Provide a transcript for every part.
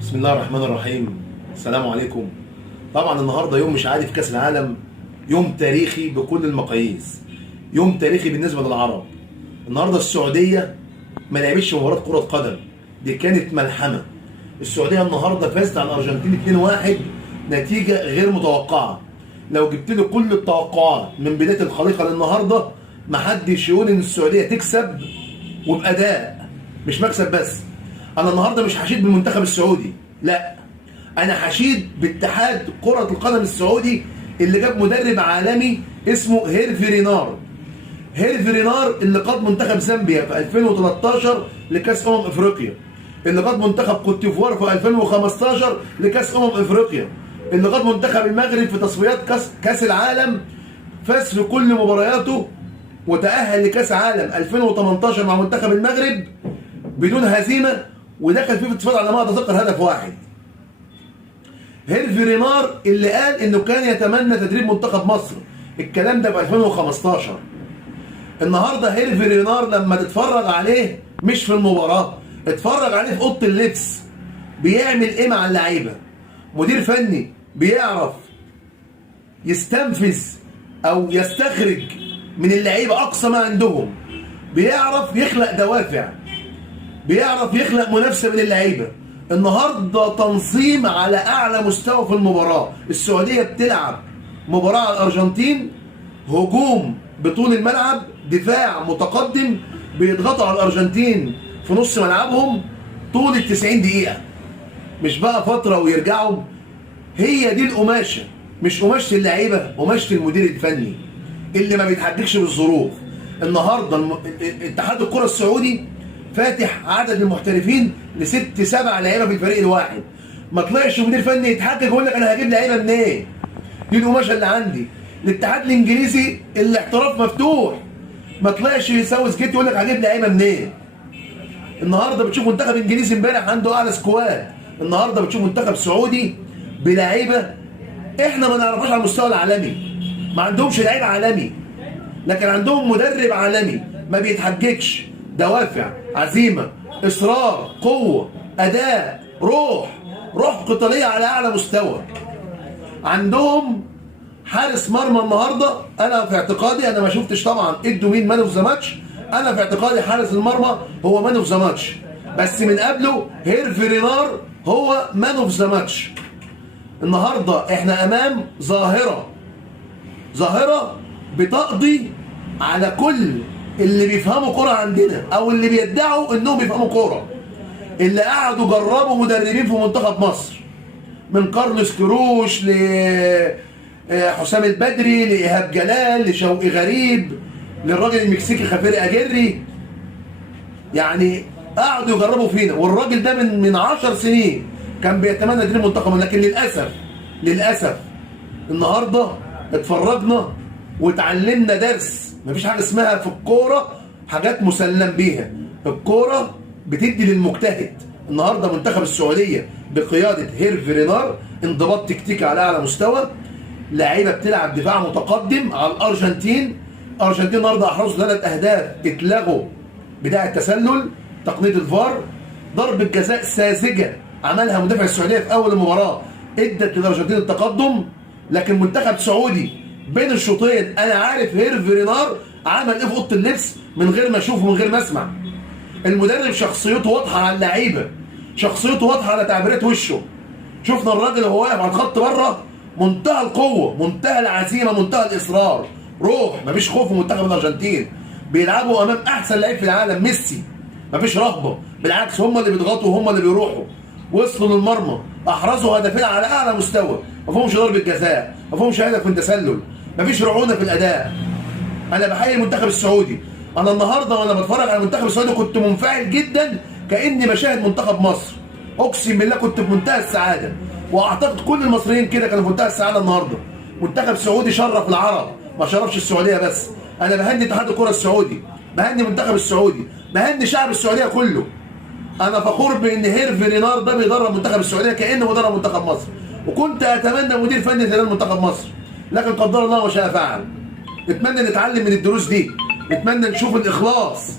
بسم الله الرحمن الرحيم. السلام عليكم. طبعا النهارده يوم مش عادي في كاس العالم، يوم تاريخي بكل المقاييس، يوم تاريخي بالنسبه للعرب. النهارده السعوديه ما لعبتش مباراه كره قدم، دي كانت ملحمه. السعوديه النهارده فازت على الارجنتين 2-1، نتيجه غير متوقعه. لو جبت له كل التوقعات من بدايه الخليقه للنهارده محدش يقول ان السعوديه تكسب وباداء، مش مكسب بس. انا النهارده مش هشيد بالمنتخب السعودي، لا، انا هشيد باتحاد كره القدم السعودي اللي جاب مدرب عالمي اسمه هيرفي رينار. هيرفي رينار اللي قاد منتخب زامبيا في 2013 لكاس افريقيا، اللي قاد منتخب كوت ديفوار في 2015 لكاس افريقيا، اللي قاد منتخب المغرب في تصفيات كاس العالم، فاز في كل مبارياته وتأهل لكاس عالم 2018 مع منتخب المغرب بدون هزيمه، ودخل فيه في التصفيات على ما اتذكر هدف واحد. هيرفي رينار اللي قال انه كان يتمنى تدريب منتخب مصر، الكلام ده في 2015. النهارده هيرفي رينار لما تتفرج عليه مش في المباراه، اتفرج عليه في اوضه اللبس بيعمل ايه مع اللعيبه. مدير فني بيعرف يستنفذ او يستخرج من اللعيبه اقصى ما عندهم، بيعرف يخلق دوافع، بيعرف يخلق منافسه بين اللعيبه. النهارده تنظيم على اعلى مستوى في المباراه. السعوديه بتلعب مباراه على الارجنتين، هجوم بطول الملعب، دفاع متقدم، بيضغطوا على الارجنتين في نص ملعبهم طول ال 90 دقيقه، مش بقى فتره ويرجعوا. هي دي القماشه، مش قماشه اللعيبه، قماشه المدير الفني اللي ما بيتحججش بالظروف. النهارده اتحاد الكره السعودي فاتح عدد المحترفين لست سبع لعيبه في الفريق الواحد. ما طلعش مدير فني يتحجج ويقول لك انا هجيب لعيبه منين؟ إيه؟ دي القماشه اللي عندي. الاتحاد الانجليزي الاحتراف مفتوح، ما طلعش ساوث جيت يقول لك هجيب لعيبه منين؟ إيه؟ النهارده بتشوف منتخب انجليزي امبارح عنده اعلى سكواد، النهارده بتشوف منتخب سعودي بلعيبه احنا ما نعرفهاش على المستوى العالمي. ما عندهمش لعيب عالمي، لكن عندهم مدرب عالمي ما بيتحججش. دوافع، عزيمه، اصرار، قوه، اداء، روح قتاليه على اعلى مستوى. عندهم حارس مرمى النهارده، انا في اعتقادي، انا ما شفتش طبعا ادوا مين مان اوف ذا ماتش، انا في اعتقادي حارس المرمى هو مان اوف ذا ماتش، بس من قبله هيرفي رينار هو مان اوف ذا ماتش. النهارده احنا امام ظاهره بتقضي على كل اللي بيفهموا كوره عندنا او اللي بيدعوا انهم بيفهموا كوره، اللي قعدوا جربوا مدربين في منتخب مصر، من كارلوس كروش لحسام البدري لايهاب جلال لشوقي غريب للراجل المكسيكي خافير اجري. يعني قعدوا يجربوا فينا، والراجل ده من 10 سنين كان بيتمنى تدريب منتخب، لكن للاسف النهارده اتفرجنا واتعلمنا درس. مفيش حاجه اسمها في الكوره حاجات مسلم بيها، الكوره بتدي للمجتهد. النهارده منتخب السعوديه بقياده هيرفي رينار انضباط تكتيكي على اعلى مستوى، لعيبه بتلعب دفاع متقدم على الارجنتين. الارجنتين النهارده احرزوا 3 اهداف اتلغوا بدايه التسلل، تقنيه الفار، ضربه جزاء ساذجه عملها مدافع السعوديه في اول المباراه ادت للارجنتين التقدم. لكن منتخب سعودي بين الشوطين، انا عارف هيرفي رينار عمل ايه في اوضه اللبس من غير ما اشوف ومن غير ما اسمع. المدرب شخصيته واضحه على اللعيبه، شخصيته واضحه على تعبيرات وشه. شفنا الراجل وهو واقف على الخط بره، منتهى القوه، منتهى العزيمه، منتهى الاصرار، روح، مفيش خوف. في منتخب الارجنتين بيلعبوا امام احسن لعيب في العالم ميسي، مفيش رهبه، بالعكس هم اللي بيضغطوا وهم اللي بيروحوا. وصلوا للمرمى، احرزوا هدفين على اعلى مستوى، ما فيهمش ضربه جزاء، ما فيهمش هدف من تسلل، مفيش رعونه في الاداء. انا بحيي المنتخب السعودي. انا النهارده وانا بتفرج على المنتخب السعودي كنت منفعل جدا كاني بشاهد منتخب مصر، اقسم بالله كنت في منتهى السعاده، واعتقد كل المصريين كده كانوا في منتهى السعاده. النهارده منتخب سعودي شرف العرب، ما شرفش السعوديه بس. انا بهني اتحاد الكره السعودي، بهني المنتخب السعودي، بهني شعب السعوديه كله. انا فخور بان هيرفي رينار ده بيدرب منتخب السعوديه كانه مدرب منتخب مصر، وكنت اتمنى مدير فني زي منتخب مصر، لكن قدر الله ما شاء فعل. نتمنى نتعلم من الدروس دي، نتمنى نشوف الاخلاص.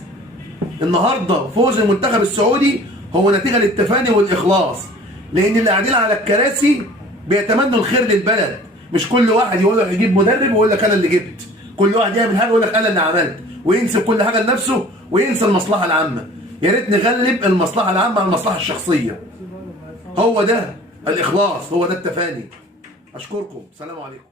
النهارده فوز المنتخب السعودي هو نتيجه للتفاني والاخلاص. لان اللي قاعدين على الكراسي بيتمنوا الخير للبلد، مش كل واحد يقول لك يجيب مدرب ويقول لك انا اللي جبت، كل واحد يعمل حاجه ويقول لك انا اللي عملت، وينسب كل حاجه لنفسه وينسى المصلحه العامه. يا ريت نغلب المصلحه العامه على المصلحه الشخصيه. هو ده الاخلاص، هو ده التفاني. اشكركم، سلام عليكم.